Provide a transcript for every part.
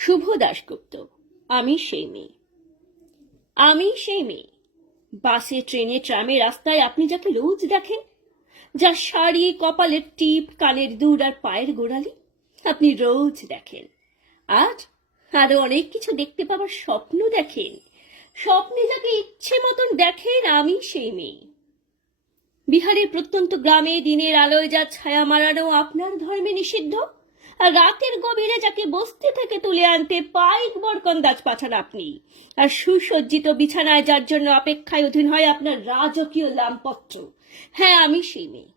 শুভ দাশগুপ্ত। আমি সেই মেয়ে, আমি সেই মেয়ে। বাসে, ট্রেনে, ট্রামে, রাস্তায় আপনি যাকে রোজ দেখেন, যার শাড়ি, কপালের টিপ, কানের দুল আর পায়ের গোড়ালি আপনি রোজ দেখেন। আজ আরো অনেক কিছু দেখতে পাওয়ার স্বপ্ন দেখেন। স্বপ্নে যাকে ইচ্ছে মতন দেখেন, আমি সেই মেয়ে। বিহারের প্রত্যন্ত গ্রামে দিনের আলোয় যা ছায়া মারানো আপনার ধর্মে নিষিদ্ধ, আর রাতের গভীরে যাকে বস্তি থেকে তুলে আনতে পাইক বরকন্দাজ পাঠান আপনি, আর সুসজ্জিত বিছানায় যার জন্য অপেক্ষায় অধীন হয় আপনার রাজকীয় লামপত্র। হ্যাঁ, আমি সেই মেয়ে,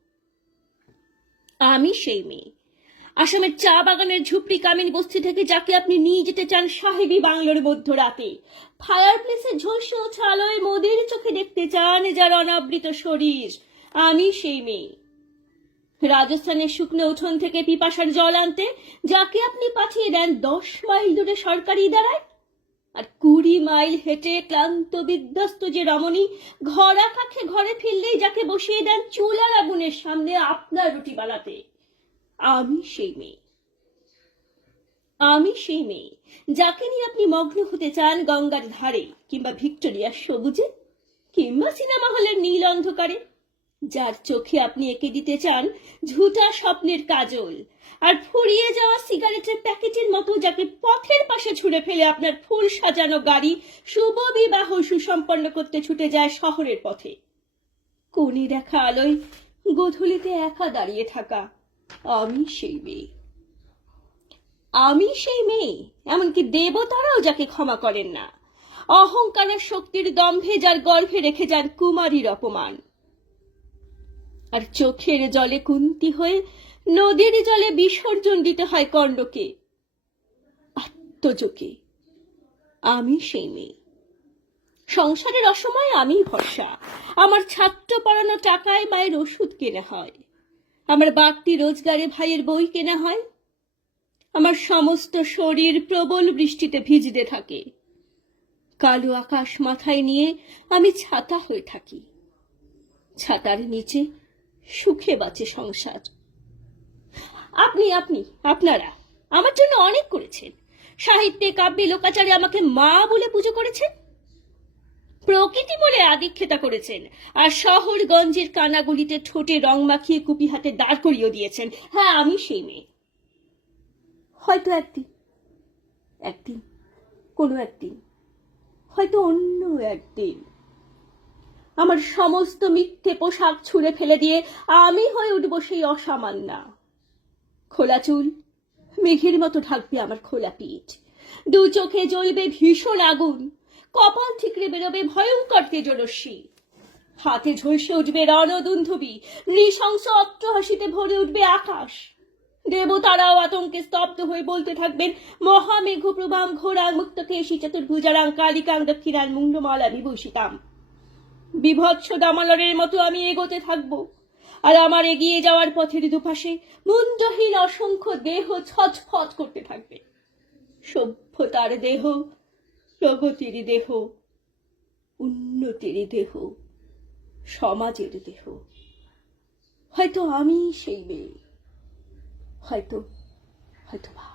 আমি সেই মেয়ে। আসামের চা বাগানের ঝুপড়ি কামিনী বস্তি থেকে যাকে আপনি নিয়ে যেতে চান সাহেবী বাংলোর মধ্যরাতে, ফায়ার প্লেসে ঝলসে ওঠা আলোয় মোদের চোখে দেখতে চান যার অনাবৃত শরীর, আমি সেই মেয়ে। রাজস্থানের শুকনো উঠোন থেকে পিপাসার জল আনতে যাকে আপনি পাঠিয়ে দেন 10 মাইল দূরে সরকারি ইদারায়, আর 20 মাইল হেঁটে ক্লান্ত বিধ্বস্ত যে রমণী ঘরা কাছে ঘরে ফিরলেই যাকে বসিয়ে দেন চুলার আগুনের সামনে আপনার রুটি বানাতে, আমি সেই মেয়ে। আমি সেই মেয়ে যাকে নিয়ে আপনি মগ্ন হতে চান গঙ্গার ধারে, কিংবা ভিক্টোরিয়ার সবুজে, কিংবা সিনেমা হলের নীল অন্ধকারে, যার চোখে আপনি এঁকে দিতে চান ঝুটা স্বপ্নের কাজল, আর ফুরিয়ে যাওয়া সিগারেটের প্যাকেটের মতো যাকে পথের পাশে ছুঁড়ে ফেলে আপনার ফুল সাজানো গাড়ি শুভ বিবাহ সুসম্পন্ন করতে ছুটে যায় শহরের পথে। কোণে দেখা আলোয় গোধূলিতে একা দাঁড়িয়ে থাকা, আমি সেই মেয়ে। আমি সেই মেয়ে, এমনকি দেবতারাও যাকে ক্ষমা করেন না, অহংকারের শক্তির দম্ভে যার গর্ভে রেখে যান কুমারীর অপমান, আর চোখের জলে কুন্তি হয়ে নদীর জলে বিসর্জন দিতে হয় কর্ণকে, আত্মজোকে। আমি সেই মেয়ে। সংসারের অসময়ে আমি ভরসা, আমার ছাত্র পড়ানো টাকায় মায়ের ওষুধ কেনা হয়, আমার বাড়তি রোজগারে ভাইয়ের বই কেনা হয়, আমার সমস্ত শরীর প্রবল বৃষ্টিতে ভিজতে থাকে, কালো আকাশ মাথায় নিয়ে আমি ছাতা হয়ে থাকি, ছাতার নিচে সুখে বাঁচে সংসার। আপনি আপনি আপনারা আমার জন্য অনেক করেছেন। সাহিত্যে, কাব্যে, লোকাচারে আমাকে মা বলে পুজো করেছেন, প্রকৃতি বলে আদিক্ষেতা করেছেন, আর শহর গঞ্জের কানাগুলিতে ঠোঁটে রং মাখিয়ে কুপি হাতে দাঁড় করিয়ে দিয়েছেন। হ্যাঁ, আমি সেই মেয়ে। হয়তো একদিন কোনো একদিন, হয়তো অন্য একদিন, আমার সমস্ত মিথ্যে পোশাক ছুঁড়ে ফেলে দিয়ে আমি হয়ে উঠবো সেই অসামান্যা। খোলা চুল মেঘের মতো ঢাকবে আমার খোলা পিঠ, দু চোখে জ্বলবে ভীষণ আগুন, কপাল ঠিকরে বেরোবে ভয়ঙ্কর তেজরশ্মি, হাতে ঝলসে উঠবে রণদুন্ধুবি, নৃশংস অট্টহাসিতে ভরে উঠবে আকাশ। দেবতারাও আতঙ্কে স্তব্ধ হয়ে বলতে থাকবেন মহামেঘ প্রভাম ঘোরাং মুক্তকেশী চতুর্ভুজারাং কালিকাং দক্ষিণাং মুন্ডমালা বিভূষিতাম। বিভৎস দামালরের মতো আমি এগোতে থাকবো, আর আমার এগিয়ে যাওয়ার পথের দুপাশে মুন্ডহীন অসংখ্য দেহ ছটফট করতে থাকবে। সভ্যতার দেহ, প্রগতির দেহ, উন্নতির দেহ, সমাজের দেহ। হয়তো আমি সেই মেয়ে, হয়তো বা।